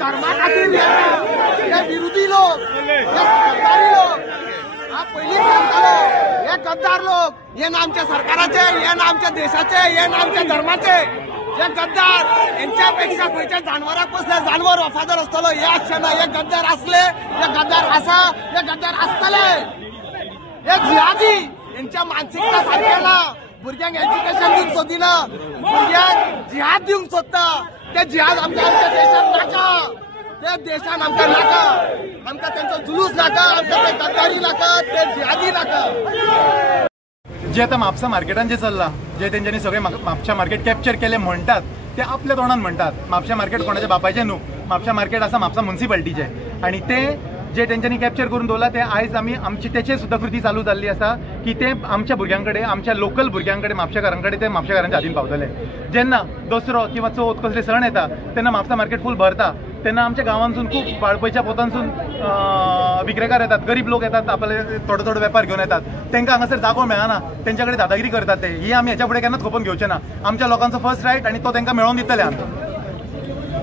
धर्मा खातीर विरोधी लोक सरकारी लोक पहिली हे गद्दार लोक हे ना आमच्या सरकाराचे हे ना आमच्या देशाचे हे ना आमच्या धर्माचे हे गद्दार यांच्यापेक्षा खंयच्या जानवराक कसले जानवर वफादार असतलो हे आसचे ना हे गद्दार असले हे गद्दार आसा हे गद्दार आसतले हे जिहादी यांच्या मानसिकता सारख्या ना भुरग्यांक एज्युकेशन दिवंक सोदिना भुरग्यांक जिहाद दिवंक सोदता ते जिहाद आमच्या देशात नाका ते देशान आमकां नाका आमकां त्यांचो जुलूस नाका आमकां ते गद्दारी नाका ते जिहादी नाका जे आता म्हापसा मार्केटान जे चल्ला जे तेंच्यांनी सगळे म्हापसा मार्केट कॅप्चर केले म्हणटात ते आपल्या तोंडान म्हणटात म्हापसा मार्केट कोणाच्या बापायचे न्हू म्हापसा मार्केट आसा म्हापसा म्युनिसिपालिटीचे आणि ते जे तेंच्यांनी कॅप्चर करून दवरला ते आयज आमची तेचे सुद्धा कृती चालू जाल्ली आसा की ते आमच्या भुरग्यांकडे आमच्या लोकल भुरग्यांकडे म्हापशेकारांकडे ते म्हापशेकारांच्या हातीन पावतले जेन्ना दसरो किंवा चवथ कसले सण येता तेन्ना म्हापसा मार्केट फूल भरता तेन्ना आमच्या गांवांसून खूप बाळपयच्या पोतांसून विक्रेकार येतात गरीब लोक येतात आपले थोडो थोडो वेपार घेवन येतात तांकां हांगासर जागो मेळना तेंच्याकडे दादागिरी करतात ते ही आमी हेच्या फुडें केन्नाच खपोवन घेवचे ना आमच्या लोकांचो फर्स्ट रायट आणि तो तांकां मेळोवन दितले आमी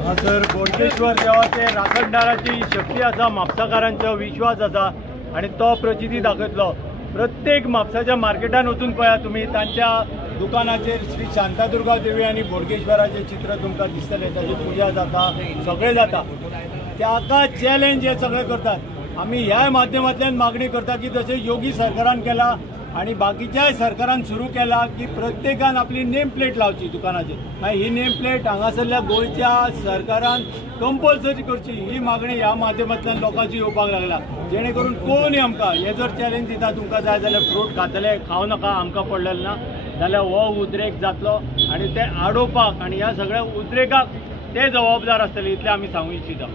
सर बोडगेश्वर देवाचे राखणदाराची शक्ती आसा म्हापसाकारांचो विश्वास आसा आणि तो प्रचिती दाखयतलो प्रत्येक म्हापसाच्या मार्केटान वचून पळयात तुमी तांच्या दुकानाचेर श्री शांतादुर्गा देवी आणि बोडगेश्वराचे चित्र तुमकां दिसतलें ताची पुजा जाता सगळें जाता ताका चॅलेंज हे सगळे करतात आमी ह्या माध्यमांतल्यान मागणी करता की जशें योगी सरकारान केला आणि बाकीच्याय सरकारान सुरू केला की प्रत्येकान आपली नेम प्लेट लावची दुकानाचेर ही नेम प्लेट हांगासरल्या गोंयच्या सरकारान कंपल्सरी करची ही मागणी ह्या माध्यमांतल्यान लोकांची येवपाक लागला जेणे करून कोणी आमकां हे जर चॅलेंज दिता तुमकां जाय जाल्यार फ्रूट खातले खाव नाका आमकां पडलेले ना जाल्यार हो उद्रेक जातलो आणि ते आडोवपाक आणि ह्या सगळ्या उद्रेकाक ते जबाबदार आसतले इतलें आमी सांगूं इच्छिता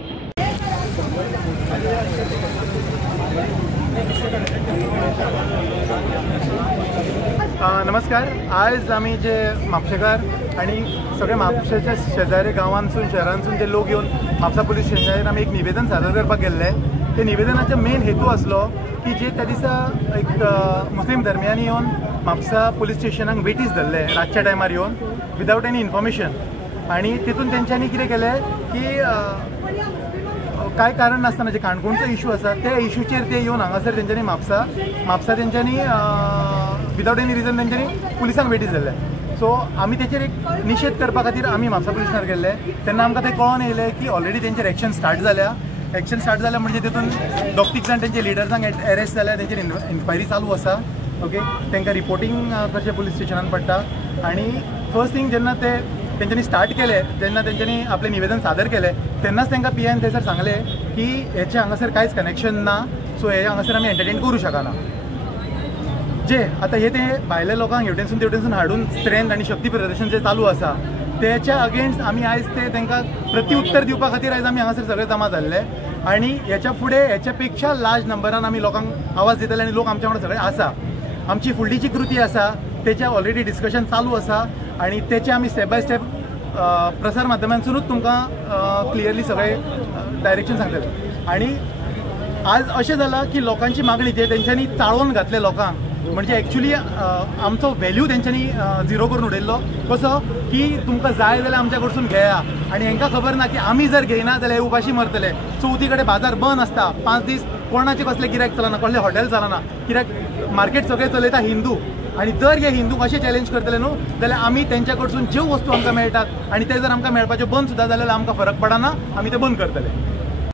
नमस्कार आज आम्ही जे म्हापशेकार आणि सगळे म्हापशेच्या शेजारी गांवांसून शहरांसून जे लोक येऊन म्हापसा पोलीस स्टेशनाचेर आमी एक निवेदन सादर करपाक गेल्ले ते निवेदनाचो मेन हेतू आसलो की जे त्या दिसा एक मुस्लीम धर्मियांनी येवन म्हापसा पोलीस स्टेशनाक वेटीस धरले रातच्या टायमार येवन विदावट एनी इन्फॉर्मेशन आणि तितून तेंच्यांनी कितें केलें की काय कारण नासतना जे काणकोणचो इशू आसा त्या इशूचेर ते येवन हांगासर तेंच्यांनी म्हापसा तेंच्यांनी विदावट एनी रिजन तेंच्यांनी पुलिसांक वेटीस धरले सो आमी तेचेर एक निशेध करपा खातीर आमी म्हापसा पुलीस स्टेशनार गेल्ले तेन्ना आमकां तें कळोन येयलें की ऑलरेडी तेंचेर एक्शन स्टार्ट जाल्या म्हणजे तितून दोग तीग जाण तेंचे लिडर्सांक अरेस्ट जाल्या तेंचेर इन्क्वायरी चालू आसा ओके तांकां रिपोर्टींग करचें पुलीस स्टेशनान पडटा आनी फर्स्ट थिंग जेन्ना ते तेंच्यांनी स्टार्ट केले जेन्ना तेंच्यांनी आपलें निवेदन सादर केलें तेन्नाच तांकां पीआयन थंयसर सांगलें की हेचें हांगासर कांयच कनेक्शन ना सो हे हांगासर आमी एंटरटेन करूं शकना जे आतां हे ते भायल्या लोकांक हेवटेनसून तेवटेनसून हाडून स्ट्रेंथ आनी शक्ती प्रदर्शन जे चालू आसा तेच्या अगेन्स्ट आमी आयज ते तांकां प्रत्युत्तर दिवपा खातीर आयज आमी हांगासर सगळे जमा जाल्ले आनी हेच्या फुडें हेच्या पेक्षा लार्ज नंबरान आमी लोकांक आवाज दितले आनी लोक आमच्या वांगडा सगळे आसा आमची फुडली जी कृती आसा तेच्या ऑलरेडी डिस्कशन चालू आसा आणि तेचे आमी स्टेप बाय स्टेप प्रसार माध्यमांतसूनच तुमकां क्लियरली सगळे डायरेक्शन सांगतले आणि आज अशें जालां की लोकांची मागणी जे तेंच्यांनी चाळोवन घातले लोकांक म्हणजे एक्चुअली आमचो व्हॅल्यू तेंच्यांनी झिरो करून उडयल्लो कसो की तुमकां जाय जाल्यार आमच्या कडसून घेया आणि हांकां खबर ना की आमी जर घेयना जाल्यार उपाशी मरतले चवथी कडेन बाजार बंद आसता 5 दीस कोणाचे कसले गिरायक चलना कसले हॉटेल चलना कित्याक मार्केट सगळे चलयता हिंदू आणि जर हे हिंदू अशें चॅलेंज करतले न्हू जाल्यार आमी तेंच्या कडसून ज्यो वस्तू आमकां मेळटात आणि ते जर आमकां मेळपाच्यो बंद सुद्दां जाल्यार आमकां फरक पडना आमी ते बंद करतले